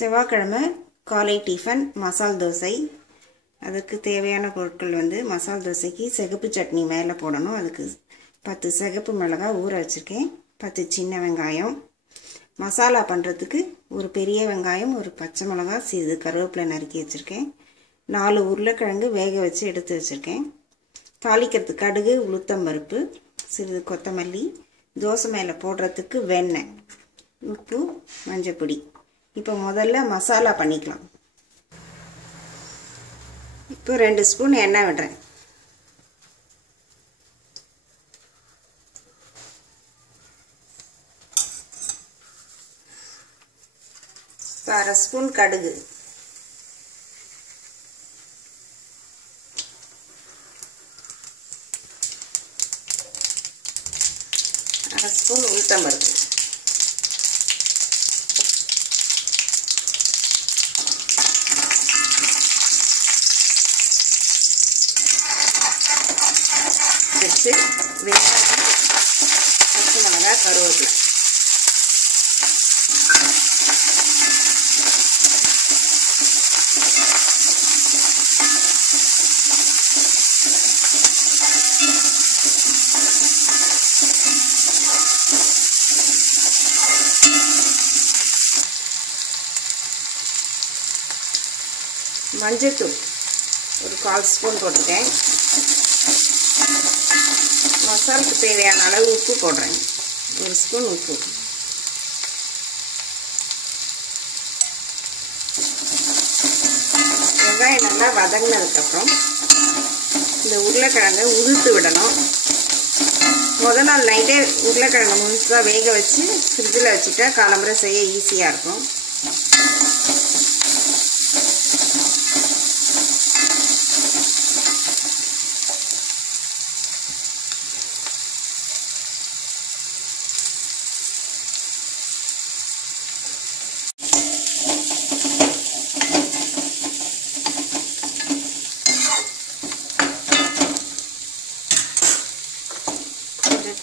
செவ்வாய்க்கிழமை காலை டிஃபன் மசால் தோசை. அதுக்கு தேவையான பொருட்கள் மசால் தோசைக்கு சிகப்பு சட்னி மேலே போடணும். அதுக்கு 10 சிகப்பு மிளகாய் ஊற வச்சுருக்கேன், 10 சின்ன வெங்காயம். மசாலா பண்ணுறதுக்கு ஒரு பெரிய வெங்காயம், ஒரு பச்சை மிளகாய், சிறிது கருவேப்பிலை நறுக்கி வச்சுருக்கேன், 4 உருளைக்கிழங்கு வேக வச்சு எடுத்து வச்சுருக்கேன். தாளிக்கிறதுக்கு கடுகு, உளுத்தம்பருப்பு, சிறிது கொத்தமல்லி, தோசை மேலே போடுறதுக்கு வெண்ணெய், உப்பு, மஞ்சப்பொடி. இப்போ முதல்ல மசாலா பண்ணிக்கலாம். இப்போ 2 ஸ்பூன் எண்ணெய் விடுறேன். இப்போ 1/2 ஸ்பூன் கடுகு, 1/2 ஸ்பூன் உளுத்தம்பருப்பு, 10 வெங்காயம், பச்சை மிளகாய், கருவேப்பிலை. மஞ்சள்தூள் ஒரு 1/4 ஸ்பூன் போட்டிருக்கேன். மசாலுக்கு தேவையான அளவு உப்பு போடுறேன், 1 ஸ்பூன் உப்பு. வெங்காயம் நல்லா வதங்கினதுக்கப்புறம் இந்த உருளைக்கிழங்கை உதுத்து விடணும். முதல் நாள் நைட்டே உருளைக்கிழங்கு முழுசாக வேக வச்சு ஃப்ரிட்ஜில் வச்சுட்டா காலம்பரை செய்ய ஈஸியாக இருக்கும்.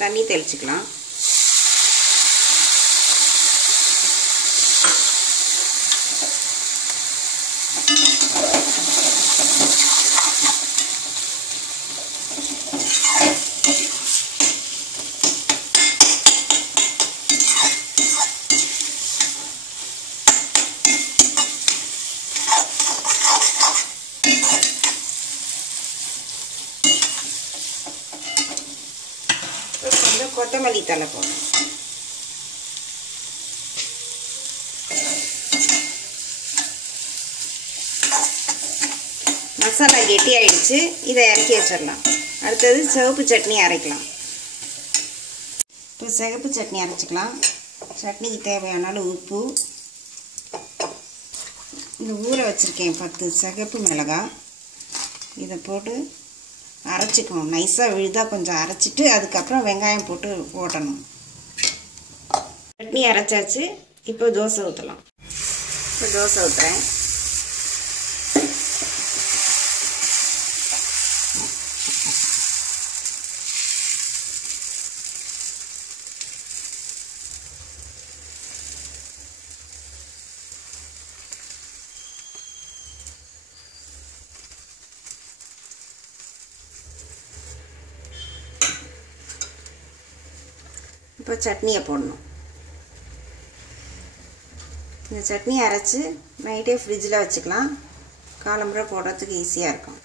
தண்ணி தெளிச்சுக்கலாம். கொஞ்சம் கொத்தமல்லி தழை போடணும். மசாலா கெட்டி ஆயிடுச்சு, இதை இறக்கி வச்சிடலாம். அடுத்தது சிவப்பு சட்னி அரைக்கலாம். இப்போ சிவப்பு சட்னி அரைச்சிக்கலாம். சட்னிக்கு தேவையான அளவு உப்பு, இந்த ஊற வச்சுருக்கேன் 10 சிகப்பு மிளகாய், இதை போட்டு அரைச்சிக்கணும். நைஸாக விழுதா கொஞ்சம் அரைச்சிட்டு அதுக்கப்புறம் வெங்காயம் போட்டு ஓட்டணும். சட்னி அரைச்சாச்சு. இப்போ தோசை ஊற்றலாம். இப்போ தோசை ஊற்றுறேன். இப்போ சட்னியை போடணும். இந்த சட்னி அரைச்சி நைட்டே ஃப்ரிட்ஜில் வச்சுக்கலாம், காலம்பரை போடுறதுக்கு ஈஸியாக இருக்கும்.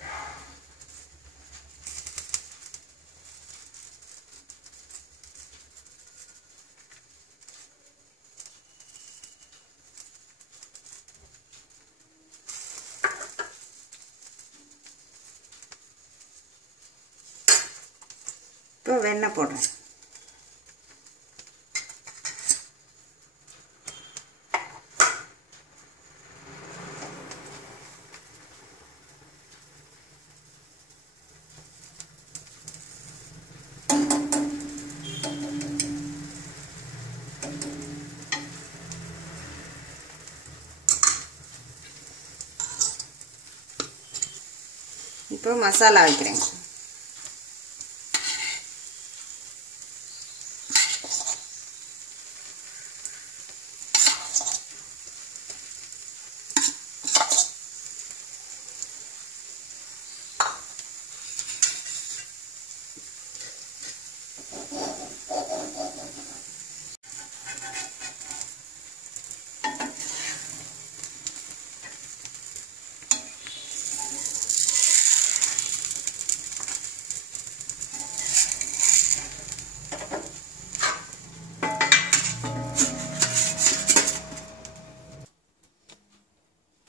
இப்போ வெண்ணெய் போடுறேன். இப்போ மசாலா வைக்கிறேன்.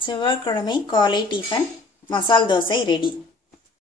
செவ்வாய்க்கிழமை காலை டிஃபன் மசால் தோசை ரெடி.